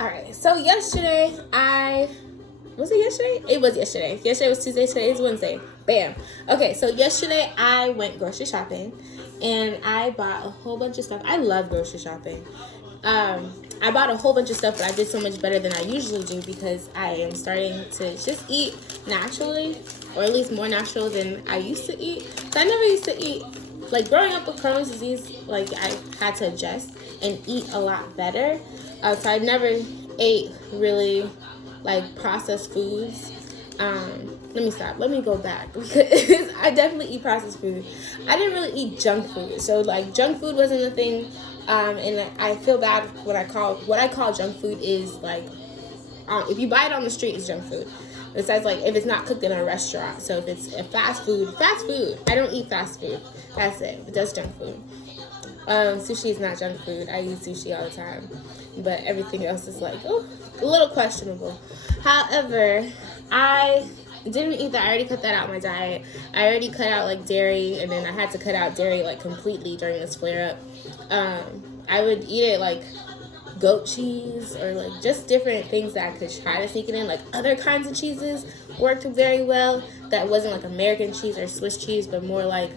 Alright, so yesterday was it yesterday? It was yesterday. Yesterday was Tuesday, today is Wednesday. Bam. Okay, so yesterday I went grocery shopping and I bought a whole bunch of stuff. I love grocery shopping. I bought a whole bunch of stuff, but I did so much better than I usually do because I am starting to just eat naturally, or at least more natural than I used to eat. So I never used to eat, like growing up with Crohn's disease, like I had to adjust and eat a lot better. So I never ate really like processed foods. Let me go back because I definitely eat processed food. I didn't really eat junk food. So like junk food wasn't a thing. And I feel bad what I call junk food is like, if you buy it on the street, it's junk food. Besides, like if it's not cooked in a restaurant. So if it's a fast food. I don't eat fast food. That's it. But that's junk food. Sushi is not junk food. I eat sushi all the time. But everything else is like, a little questionable. However, I didn't eat that. I already cut that out of my diet. I already cut out like dairy, and then I had to cut out dairy like completely during this flare up. I would eat it like goat cheese or like just different things that I could try to sneak it in. Like other kinds of cheeses worked very well. That wasn't like American cheese or Swiss cheese, but more like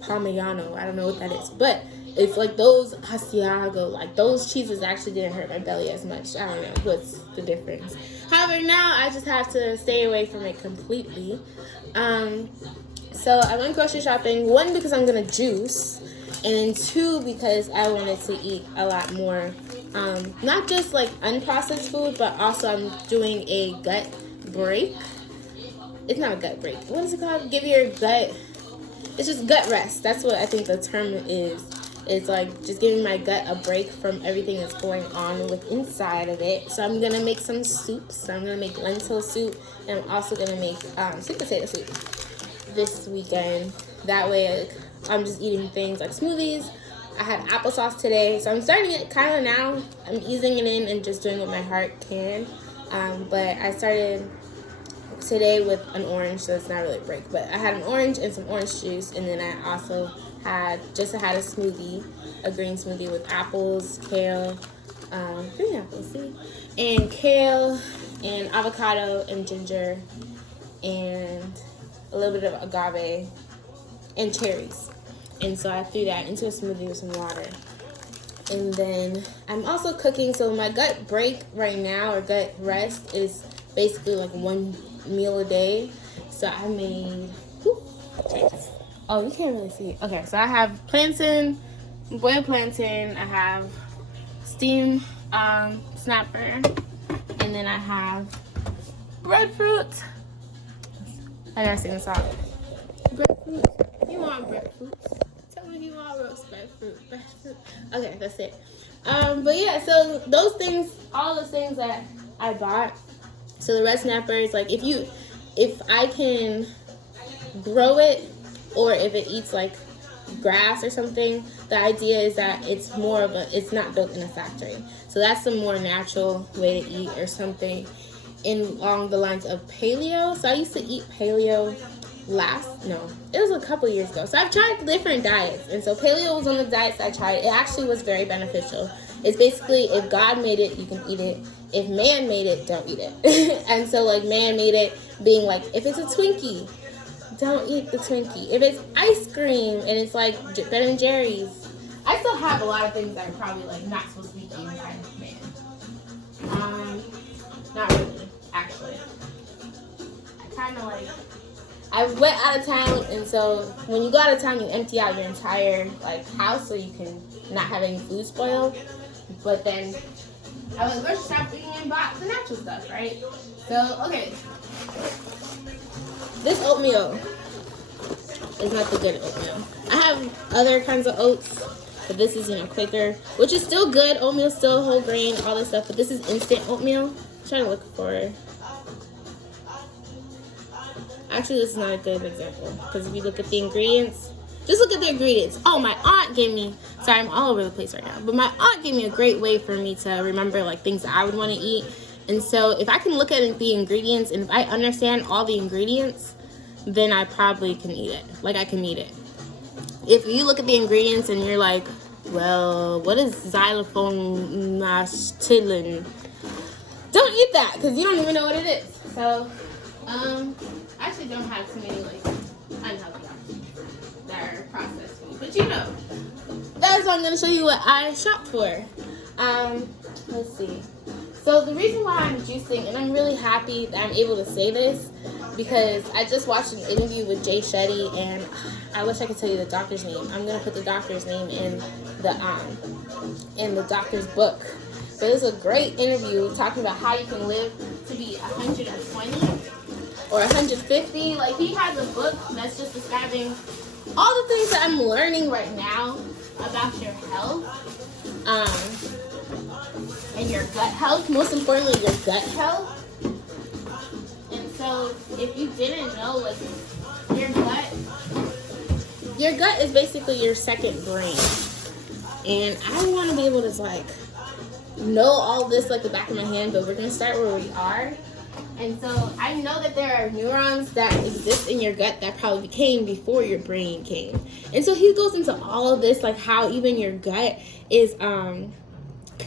Parmigiano. I don't know what that is, but it's like those Asiago, like those cheeses actually didn't hurt my belly as much. I don't know what's the difference. However, now I just have to stay away from it completely. So I went grocery shopping, one, because I'm gonna juice, and then two, because I wanted to eat a lot more, not just like unprocessed food, but also I'm doing a gut break. It's not a gut break. What is it called? Give your gut, it's just gut rest. That's what I think the term is. It's like just giving my gut a break from everything that's going on with inside of it. So I'm gonna make some soups. I'm gonna make lentil soup, and I'm also gonna make sweet potato soup this weekend. That way I'm just eating things like smoothies. I had applesauce today, so I'm starting it kind of now. I'm easing it in and just doing what my heart can. But I started today with an orange, so it's not really a break. But I had an orange and some orange juice, and then I also had a smoothie, a green smoothie with apples, kale, green apples, and kale, and avocado, and ginger, and a little bit of agave, and cherries. And so I threw that into a smoothie with some water. And then I'm also cooking, so my gut break right now, or gut rest, is basically like one meal a day. So I made, oh, you can't really see. Okay, so I have plantain, boiled plantain. I have steamed snapper, and then I have breadfruit. I gotta sing this out. Breadfruit. You want breadfruit? Tell me if you want roast breadfruit. Okay, that's it. But yeah, so those things, all the things that I bought. So the red snapper is like, if I can grow it, or if it eats like grass or something, the idea is that it's not built in a factory. So that's the more natural way to eat, or something along the lines of paleo. So I used to eat paleo it was a couple years ago. So I've tried different diets, and so paleo was one of the diets I tried. It actually was very beneficial. It's basically, if God made it, you can eat it. If man made it, don't eat it. And so like man made it being like, if it's a Twinkie, don't eat the Twinkie. If it's ice cream and it's like Ben & Jerry's, I still have a lot of things that are probably like not supposed to be eaten by man. Not really, actually. I went out of town, and so when you go out of town, you empty out your entire like house so you can not have any food spoil. But then I went grocery shopping and bought the natural stuff, right? So okay, this oatmeal is not the good oatmeal. I have other kinds of oats, but this is Quaker, which is still good. Oatmeal still whole grain, all this stuff, but this is instant oatmeal. I'm trying to look for. Actually, this is not a good example, because if you look at the ingredients, just look at the ingredients. Oh, my aunt gave me, sorry, I'm all over the place right now, but my aunt gave me a great way for me to remember like things that I would want to eat. And so if I can look at the ingredients, and if I understand all the ingredients, then I probably can eat it. Like I can eat it. If you look at the ingredients and you're like, well, what is xylophone mastilin? don't eat that because you don't even know what it is. So, I actually don't have too many like unhealthy options that are processed food. But you know, that's why I'm gonna show you what I shop for. Let's see. So the reason why I'm juicing, and I'm really happy that I'm able to say this, because I just watched an interview with Jay Shetty, and I wish I could tell you the doctor's name. I'm gonna put the doctor's name in the doctor's book. But it's a great interview talking about how you can live to be 120 or 150. Like, he has a book that's just describing all the things that I'm learning right now about your health. And your gut health, most importantly, your gut health. And so, if you didn't know, like, your gut is basically your second brain. And I want to be able to, like, know all this like the back of my hand, but we're going to start where we are. And so, I know that there are neurons that exist in your gut that probably came before your brain came. And so, he goes into all of this, like, how even your gut is,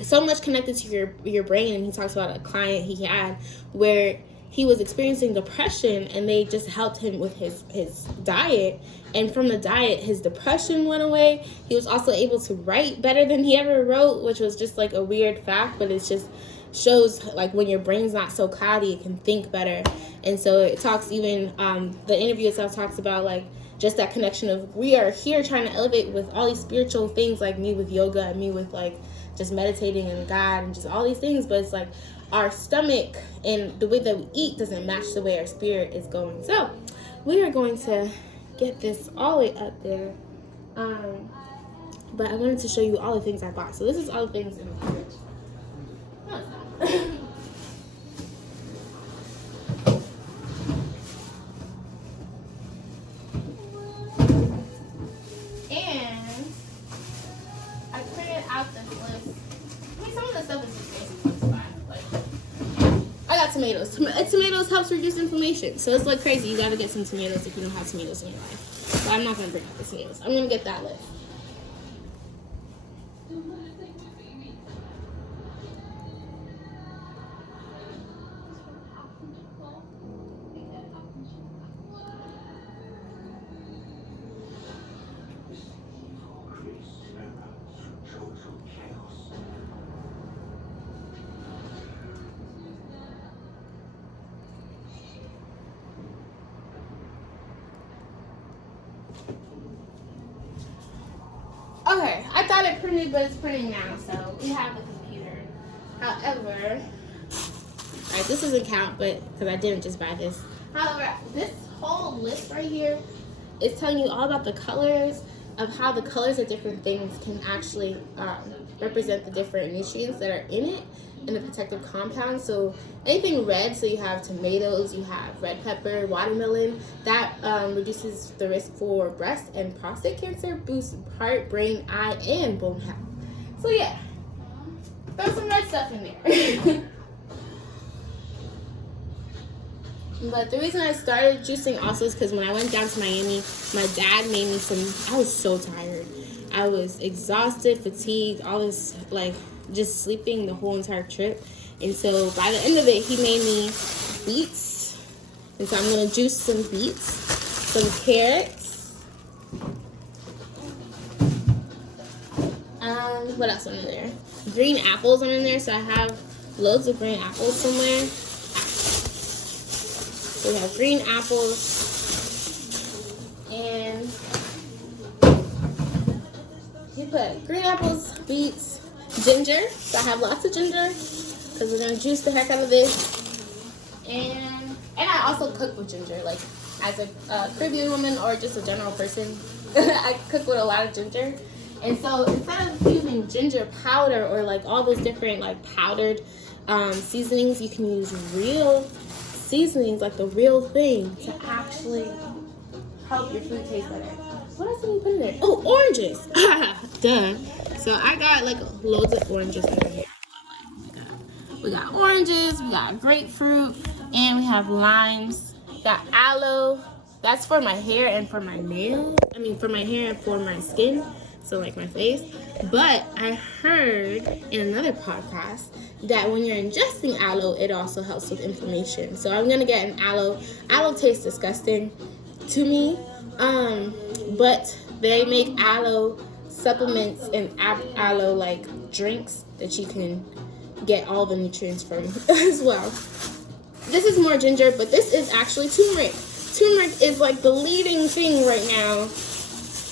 so much connected to your brain. And he talks about a client he had where he was experiencing depression, and they just helped him with his diet, and from the diet his depression went away. He was also able to write better than he ever wrote, which was just like a weird fact, but it just shows like when your brain's not so cloudy, it can think better. And so it talks even the interview itself talks about like just that connection of we are here trying to elevate with all these spiritual things, like me with yoga and me with like just meditating and God and just all these things, but it's like our stomach and the way that we eat doesn't match the way our spirit is going. So we are going to get this all the way up there, but I wanted to show you all the things I bought. So this is all the things in the fridge. No, it's not. Tomatoes. Tomatoes helps reduce inflammation. So it's like crazy. You gotta get some tomatoes if you don't have tomatoes in your life. But I'm not gonna bring out the tomatoes. I'm gonna get that list. Okay, I thought it printed, but it's printing now, so we have the computer. However, alright, this doesn't count, but because I didn't just buy this. However, this whole list right here is telling you all about the colors of how the colors of different things can actually represent the different nutrients that are in it and the protective compounds. So anything red, so you have tomatoes, you have red pepper, watermelon, that reduces the risk for breast and prostate cancer, boosts heart, brain, eye, and bone health. So yeah, throw some red stuff in there. But the reason I started juicing also is because when I went down to Miami, my dad made me some, I was so tired. I was exhausted, fatigued, all this, like, just sleeping the whole entire trip. And so by the end of it, he made me beets. And so I'm going to juice some beets, some carrots. What else are in there? Green apples are in there, so I have loads of green apples somewhere. So we have green apples and you put green apples, beets, ginger. So I have lots of ginger because we're gonna juice the heck out of this. And I also cook with ginger, like as a Caribbean woman or just a general person. I cook with a lot of ginger. And so instead of using ginger powder or like all those different like powdered seasonings, you can use real seasonings, like the real thing, to actually help your food taste better. What else did we put in there? Oh, oranges. Duh. So I got like loads of oranges over here. We got oranges, we got grapefruit, and we have limes. We got aloe. That's for my hair and for my nails. I mean, for my hair and for my skin. so like my face. But I heard in another podcast that when you're ingesting aloe, it also helps with inflammation. So I'm gonna get an aloe. Aloe tastes disgusting to me, but they make aloe supplements and aloe like drinks that you can get all the nutrients from as well. This is more ginger, but this is actually turmeric. Turmeric is like the leading thing right now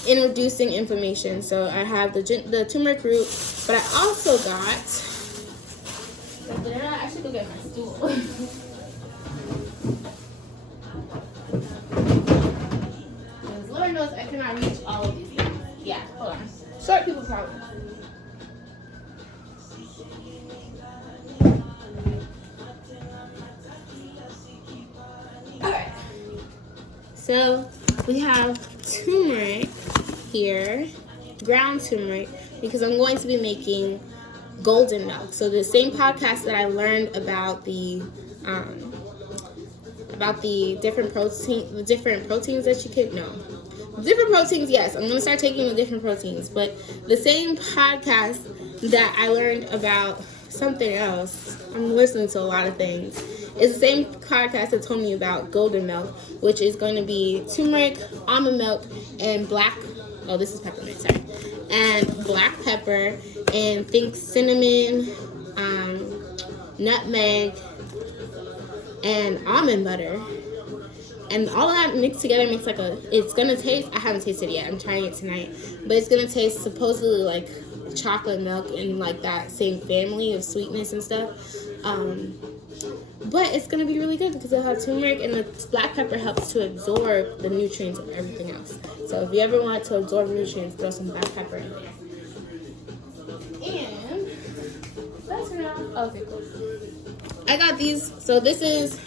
in reducing inflammation. So I have the turmeric root, but I also got. I should go get my stool. Because Lord knows I cannot reach all of these things. Yeah, hold on. Short people problem. Alright. So we have turmeric here, ground turmeric, because I'm going to be making golden milk. So the same podcast that I learned about the different proteins that you could know. Different proteins, yes. I'm gonna start taking the different proteins, but the same podcast that I learned about something else. I'm listening to a lot of things. It's the same podcast that told me about golden milk, which is going to be turmeric, almond milk, and this is peppermint, sorry. And black pepper, and think cinnamon, nutmeg, and almond butter. And all of that mixed together makes it's gonna taste, I haven't tasted it yet, I'm trying it tonight, but it's gonna taste supposedly like chocolate milk and like that same family of sweetness and stuff. But it's gonna be really good because it'll have turmeric, and the black pepper helps to absorb the nutrients of everything else. So if you ever want to absorb nutrients, throw some black pepper in there. And that's enough. Okay, cool. I got these. So this is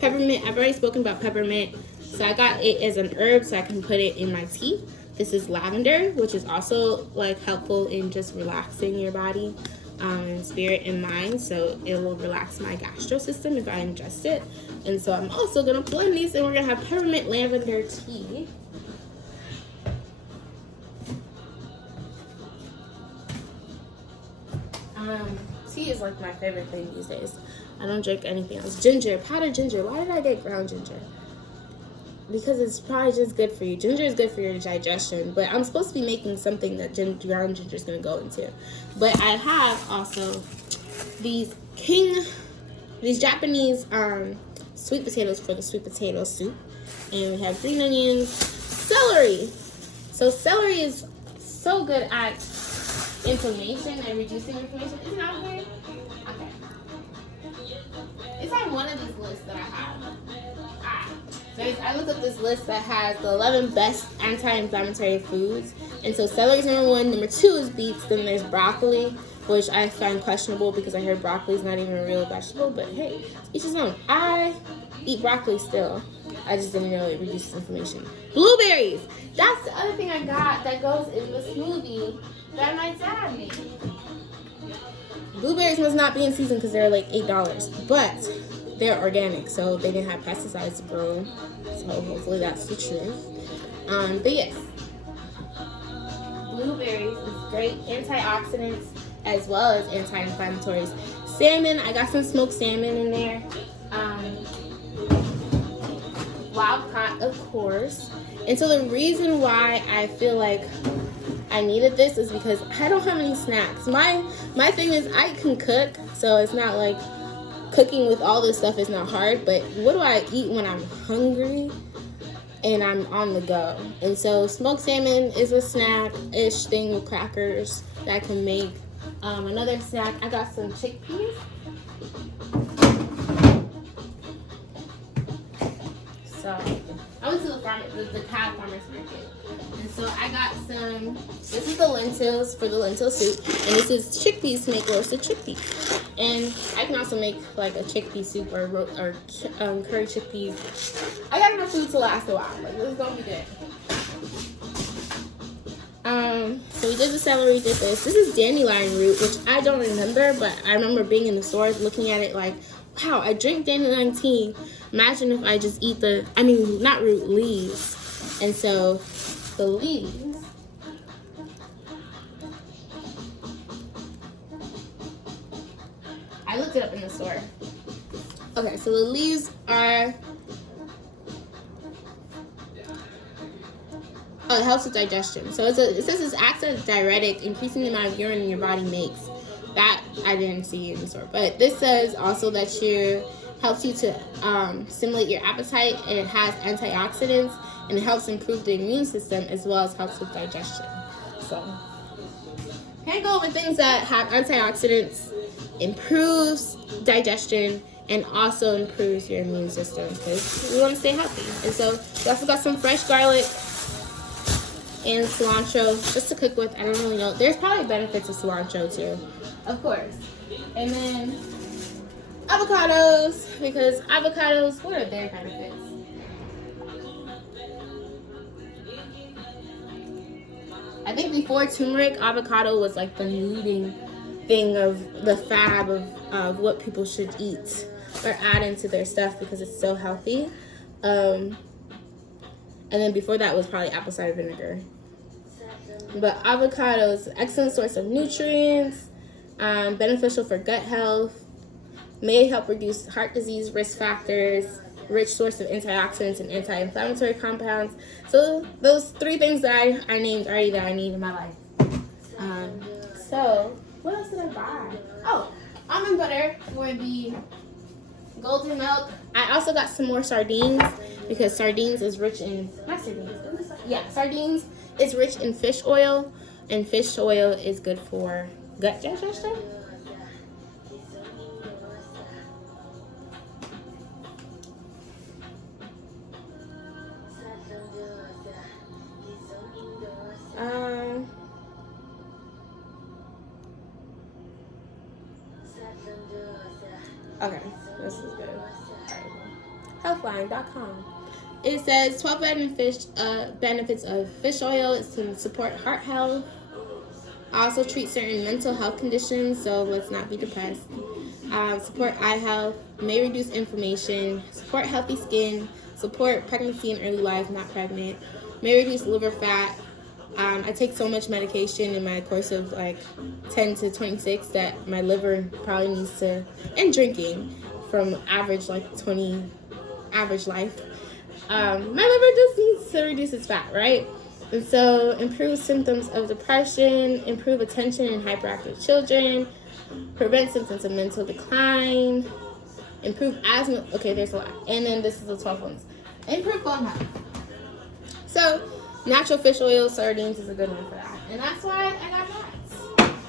peppermint. I've already spoken about peppermint. So I got it as an herb so I can put it in my tea. This is lavender, which is also like helpful in just relaxing your body, spirit and mind. So it will relax my gastro system if I ingest it. And so I'm also gonna blend these, and we're gonna have peppermint lavender tea. Tea is like my favorite thing these days. I don't drink anything else. Ginger, powdered ginger. Why did I get ground ginger? Because it's probably just good for you. Ginger is good for your digestion, but I'm supposed to be making something that ground ginger is going to go into. But I have also these Japanese sweet potatoes for the sweet potato soup. And we have green onions, celery. So celery is so good at inflammation and reducing inflammation. Isn't that weird? Okay. It's on one of these lists that I have. I looked up this list that has the 11 best anti-inflammatory foods. And so celery is number 1. Number 2 is beets. Then there's broccoli, which I find questionable because I heard broccoli is not even a real vegetable. But hey, each his own. I eat broccoli still. I just didn't know it reduces inflammation. Blueberries. That's the other thing I got that goes in the smoothie that my dad made. Blueberries must not be in season because they're like $8. But they're organic, so they didn't have pesticides to grow. So hopefully that's the truth. But yes, blueberries is great antioxidants as well as anti-inflammatories. Salmon, I got some smoked salmon in there. Wild caught, of course. And so the reason why I feel like I needed this is because I don't have any snacks. My thing is I can cook, so it's not like cooking with all this stuff is not hard, but what do I eat when I'm hungry and I'm on the go? And so smoked salmon is a snack-ish thing with crackers that I can make. Another snack, I got some chickpeas. So I went to the cow farmer's market. And so I got this is the lentils for the lentil soup, and this is chickpeas to make roasted chickpeas. And I can also make like a chickpea soup or curry chickpeas. I got enough food to last a while. Like, this is gonna be good. So we did the celery, did this. This is dandelion root, which I don't remember, but I remember being in the stores looking at it like, wow, I drink dandelion tea. Imagine if I just eat leaves. And so the leaves looked it up in the store. Okay, so the leaves are... Oh, it helps with digestion. So it says it acts as a diuretic, increasing the amount of urine your body makes. That I didn't see in the store. But this says also that helps you to stimulate your appetite, and it has antioxidants, and it helps improve the immune system as well as helps with digestion. So can't go over things that have antioxidants, improves digestion, and also improves your immune system because we want to stay healthy. And so we also got some fresh garlic and cilantro just to cook with. I don't really know. There's probably benefits of cilantro too, of course. And then avocados, because avocados, what are their benefits? I think before turmeric, avocado was like the leading thing of the fab of what people should eat or add into their stuff because it's so healthy. And then before that was probably apple cider vinegar. But avocados, excellent source of nutrients, beneficial for gut health, may help reduce heart disease risk factors, rich source of antioxidants and anti-inflammatory compounds. So those three things that I named already that I need in my life. So what else did I buy? Oh, almond butter for the golden milk. I also got some more sardines because sardines is rich in, not sardines, sardines is rich in fish oil, and fish oil is good for gut digestion. Okay, this is good. Healthline.com. It says 12 benefits of fish oil is to support heart health, also treat certain mental health conditions, so let's not be depressed. Support eye health, may reduce inflammation, support healthy skin, support pregnancy and early life, not pregnant, may reduce liver fat. I take so much medication in my course of like 10 to 26 that my liver probably needs to, and drinking from average like 20 average life. My liver just needs to reduce its fat, right? And so improve symptoms of depression, improve attention in hyperactive children, prevent symptoms of mental decline, improve asthma. Okay, there's a lot. And then this is the 12 ones. Improve bone health. So natural fish oil, sardines is a good one for that. And that's why I got that.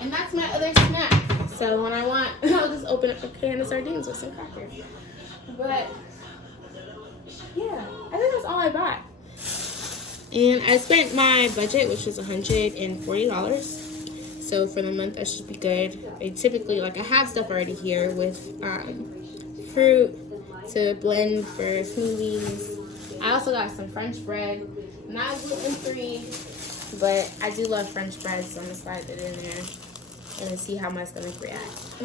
And that's my other snack. So when I want, I'll just open up a can of sardines with some crackers. But yeah, I think that's all I bought. And I spent my budget, which was $140. So for the month, that should be good. They typically, like, I have stuff already here with fruit to blend for smoothies. I also got some French bread. Not gluten-free, but I do love French bread, so I'm going to slide it in there and see how my stomach reacts.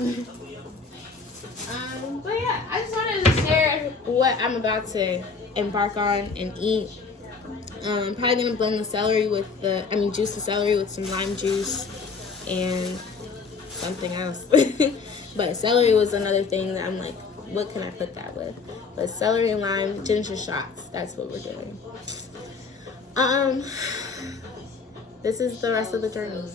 But yeah, I just wanted to share what I'm about to embark on and eat. I'm probably going to blend the celery with juice the celery with some lime juice and something else. But celery was another thing that I'm like, what can I put that with? But celery and lime, ginger shots, that's what we're doing. This is the rest of the journey.